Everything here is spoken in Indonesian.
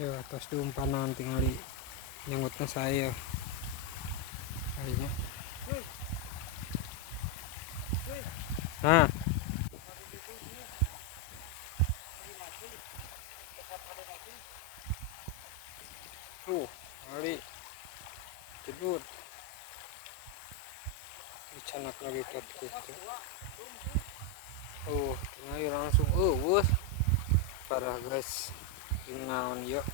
Ya atas umpanan tinggal di nyangkutnya saya kayaknya. Nah, kali tidur dicanak lagi kat gitu. Tinggal langsung bos parah guys, naon yuk.